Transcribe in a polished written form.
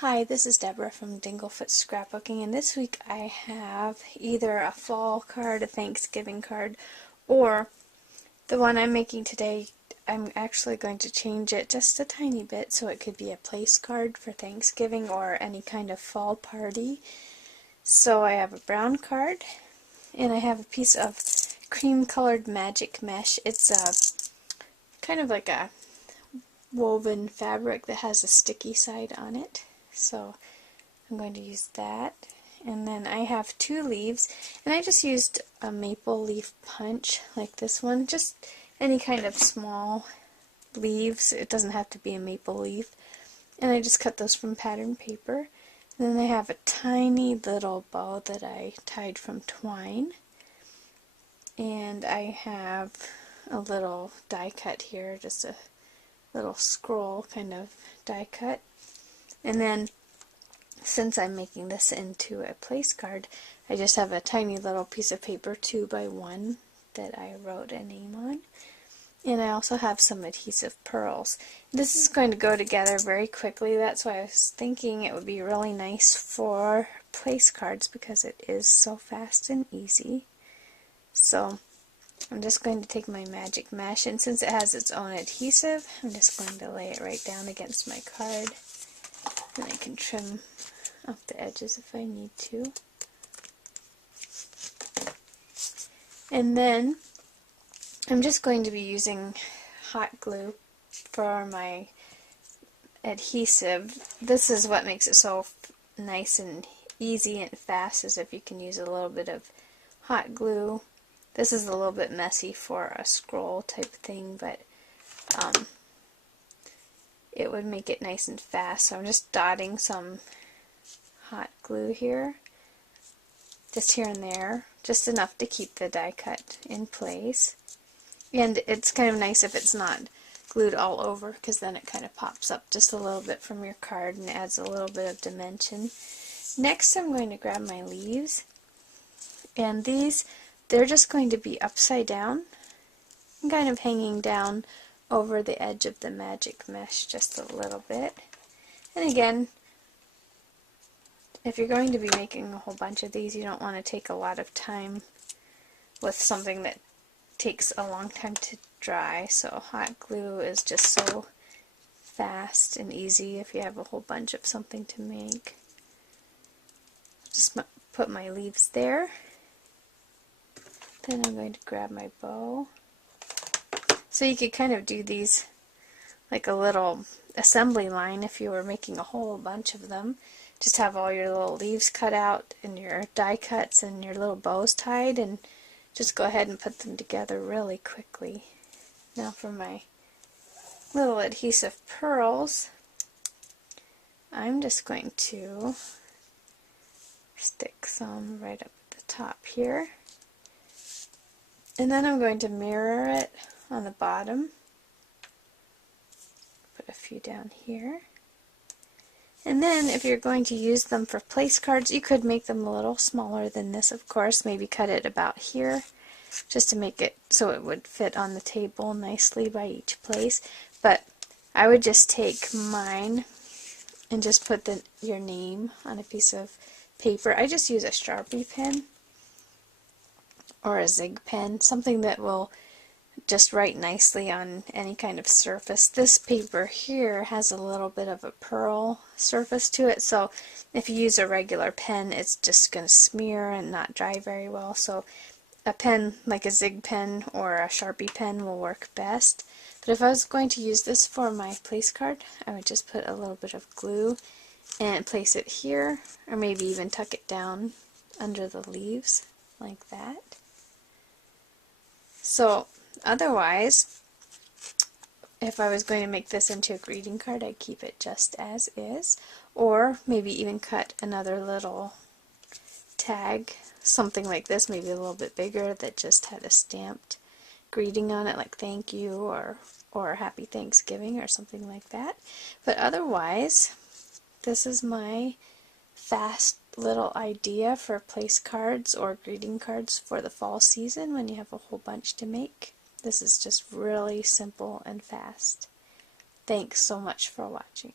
Hi, this is Deborah from Dinglefoot Scrapbooking, and this week I have either a fall card, a Thanksgiving card, or the one I'm making today. I'm actually going to change it just a tiny bit so it could be a place card for Thanksgiving or any kind of fall party. So I have a brown card, and I have a piece of cream colored magic mesh. It's kind of like a woven fabric that has a sticky side on it. So I'm going to use that. And then I have two leaves, and I just used a maple leaf punch like this one, just any kind of small leaves. It doesn't have to be a maple leaf. And I just cut those from pattern paper. And then I have a tiny little bow that I tied from twine. And I have a little die cut here, just a little scroll kind of die cut. And then, since I'm making this into a place card, I just have a tiny little piece of paper 2x1 that I wrote a name on. And I also have some adhesive pearls. This is going to go together very quickly. That's why I was thinking it would be really nice for place cards because it is so fast and easy. So I'm just going to take my magic mesh, and since it has its own adhesive, I'm just going to lay it right down against my card. And I can trim off the edges if I need to. And then I'm just going to be using hot glue for my adhesive. This is what makes it so nice and easy and fast, is if you can use a little bit of hot glue. This is a little bit messy for a scroll type thing, but it would make it nice and fast. So I'm just dotting some hot glue here, just here and there, just enough to keep the die cut in place. And it's kind of nice if it's not glued all over, because then it kind of pops up just a little bit from your card and adds a little bit of dimension. Next, I'm going to grab my leaves, and they're just going to be upside down and kind of hanging down over the edge of the magic mesh just a little bit. And again, if you're going to be making a whole bunch of these, you don't want to take a lot of time with something that takes a long time to dry. So hot glue is just so fast and easy if you have a whole bunch of something to make. Just put my leaves there. Then I'm going to grab my bow. So you could kind of do these like a little assembly line if you were making a whole bunch of them. Just have all your little leaves cut out and your die cuts and your little bows tied, and just go ahead and put them together really quickly. Now for my little adhesive pearls, I'm just going to stick some right up at the top here. And then I'm going to mirror it on the bottom. Put a few down here. And then if you're going to use them for place cards, you could make them a little smaller than this, of course. Maybe cut it about here, just to make it so it would fit on the table nicely by each place. But I would just take mine and just put your name on a piece of paper. I just use a Sharpie pen or a Zig pen, something that will just write nicely on any kind of surface. This paper here has a little bit of a pearl surface to it, so if you use a regular pen, it's just going to smear and not dry very well. So a pen like a Zig pen or a Sharpie pen will work best. But if I was going to use this for my place card, I would just put a little bit of glue and place it here, or maybe even tuck it down under the leaves like that. So otherwise, if I was going to make this into a greeting card, I'd keep it just as is, or maybe even cut another little tag, something like this, maybe a little bit bigger, that just had a stamped greeting on it, like thank you or happy Thanksgiving or something like that. But otherwise, this is my fast little idea for place cards or greeting cards for the fall season when you have a whole bunch to make. This is just really simple and fast. Thanks so much for watching.